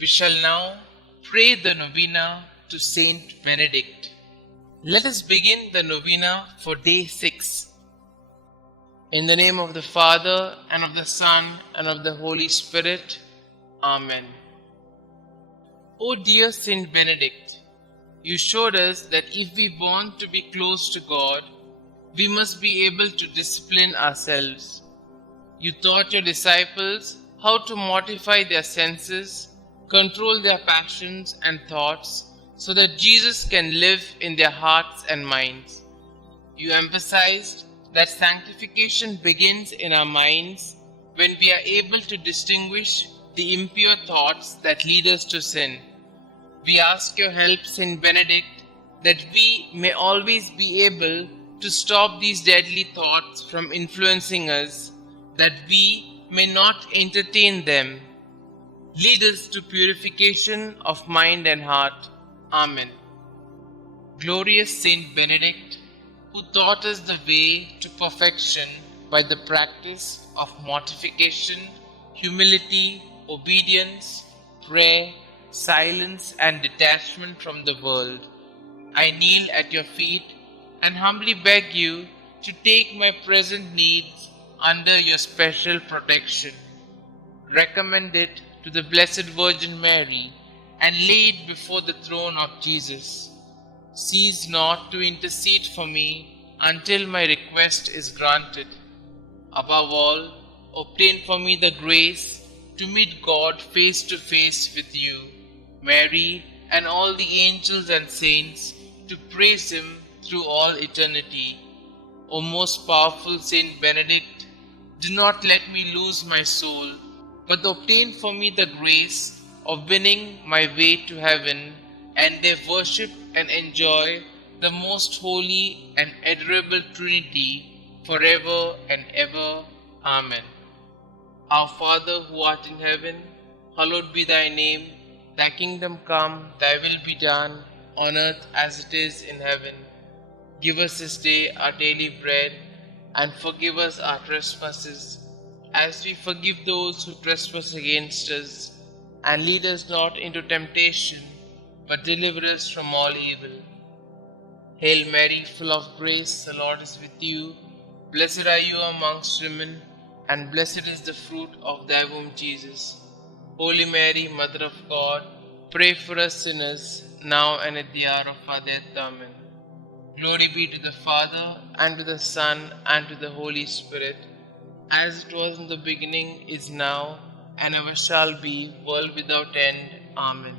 We shall now pray the Novena to St Benedict. Let us begin the Novena for day 6. In the name of the Father, and of the Son, and of the Holy Spirit. Amen. O dear St Benedict, you showed us that if we want to be close to God, we must be able to discipline ourselves. You taught your disciples how to mortify their senses, control their passions and thoughts, so that Jesus can live in their hearts and minds. You emphasized that sanctification begins in our minds when we are able to distinguish the impure thoughts that lead us to sin. We ask your help, St. Benedict, that we may always be able to stop these deadly thoughts from influencing us, that we may not entertain them. Lead us to purification of mind and heart. Amen. Glorious Saint Benedict, who taught us the way to perfection by the practice of mortification, humility, obedience, prayer, silence, and detachment from the world, I kneel at your feet and humbly beg you to take my present needs under your special protection. Recommend it to the Blessed Virgin Mary and lay it before the throne of Jesus. Cease not to intercede for me until my request is granted. Above all, obtain for me the grace to meet God face to face with you, Mary, and all the angels and saints, to praise Him through all eternity. O most powerful Saint Benedict, do not let me lose my soul, but obtain for me the grace of winning my way to heaven, and there worship and enjoy the most holy and adorable Trinity forever and ever. Amen. Our Father who art in heaven, hallowed be thy name. Thy kingdom come, thy will be done, on earth as it is in heaven. Give us this day our daily bread, and forgive us our trespasses, as we forgive those who trespass against us. And lead us not into temptation, but deliver us from all evil. Hail Mary, full of grace, the Lord is with you. Blessed are you amongst women, and blessed is the fruit of thy womb, Jesus. Holy Mary, Mother of God, pray for us sinners, now and at the hour of our death. Amen. Glory be to the Father, and to the Son, and to the Holy Spirit, as it was in the beginning, is now, and ever shall be, world without end. Amen.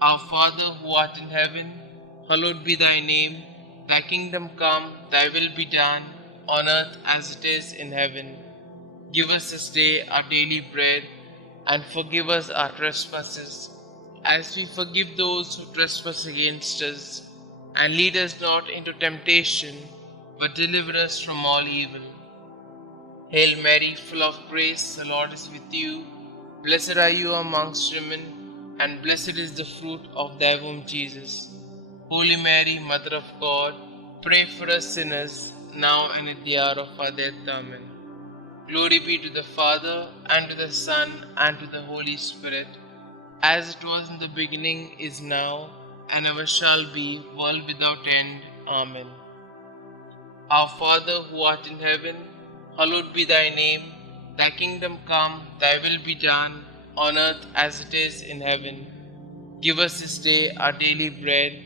Our Father who art in heaven, hallowed be thy name. Thy kingdom come, thy will be done, on earth as it is in heaven. Give us this day our daily bread, and forgive us our trespasses, as we forgive those who trespass against us. And lead us not into temptation, but deliver us from all evil. Hail Mary, full of grace, the Lord is with you. Blessed are you amongst women, and blessed is the fruit of thy womb, Jesus. Holy Mary, Mother of God, pray for us sinners, now and at the hour of our death. Amen. Glory be to the Father, and to the Son, and to the Holy Spirit, as it was in the beginning, is now, and ever shall be, world without end. Amen. Our Father who art in heaven, hallowed be thy name. Thy kingdom come, thy will be done, on earth as it is in heaven. Give us this day our daily bread,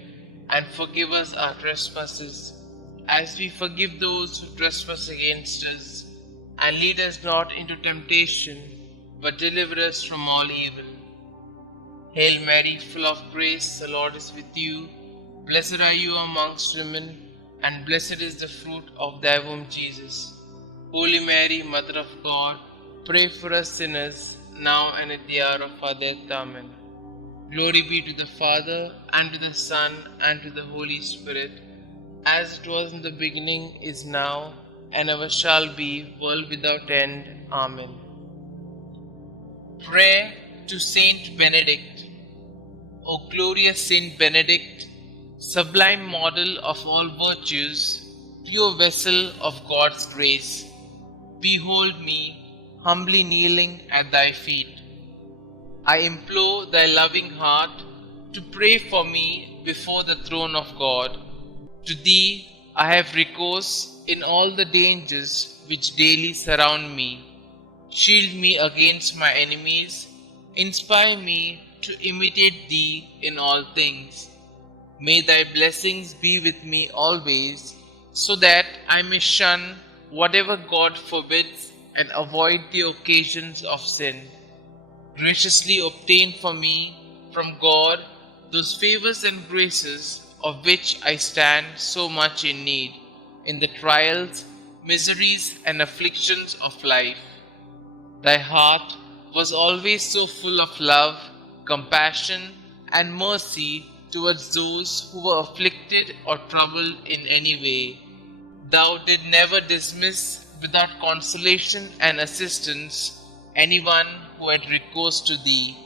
and forgive us our trespasses, as we forgive those who trespass against us. And lead us not into temptation, but deliver us from all evil. Hail Mary, full of grace, the Lord is with you. Blessed are you amongst women, and blessed is the fruit of thy womb, Jesus. Holy Mary, Mother of God, pray for us sinners, now and at the hour of our death. Amen. Glory be to the Father, and to the Son, and to the Holy Spirit, as it was in the beginning, is now, and ever shall be, world without end. Amen. Prayer to Saint Benedict. O glorious Saint Benedict, sublime model of all virtues, pure vessel of God's grace, behold me, humbly kneeling at thy feet. I implore thy loving heart to pray for me before the throne of God. To thee I have recourse in all the dangers which daily surround me. Shield me against my enemies, inspire me to imitate thee in all things. May thy blessings be with me always, so that I may shun whatever God forbids and avoid the occasions of sin. Graciously obtain for me from God those favors and graces of which I stand so much in need in the trials, miseries, and afflictions of life. Thy heart was always so full of love, compassion, and mercy towards those who were afflicted or troubled in any way. Thou did never dismiss without consolation and assistance anyone who had recourse to thee.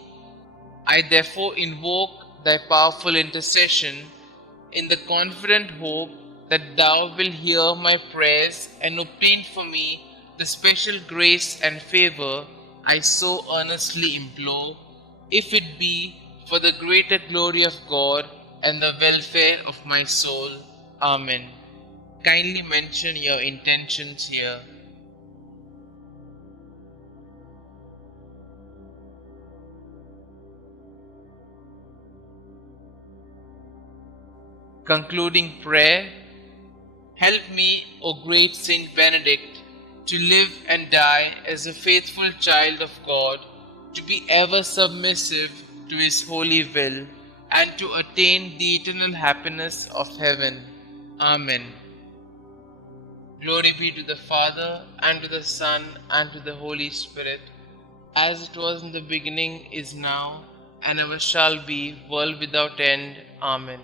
I therefore invoke thy powerful intercession in the confident hope that thou wilt hear my prayers and obtain for me the special grace and favor I so earnestly implore, if it be for the greater glory of God and the welfare of my soul. Amen. Kindly mention your intentions here. Concluding prayer. Help me, O great St Benedict, to live and die as a faithful child of God, to be ever submissive to His holy will, and to attain the eternal happiness of heaven. Amen. Glory be to the Father, and to the Son, and to the Holy Spirit, as it was in the beginning, is now, and ever shall be, world without end. Amen.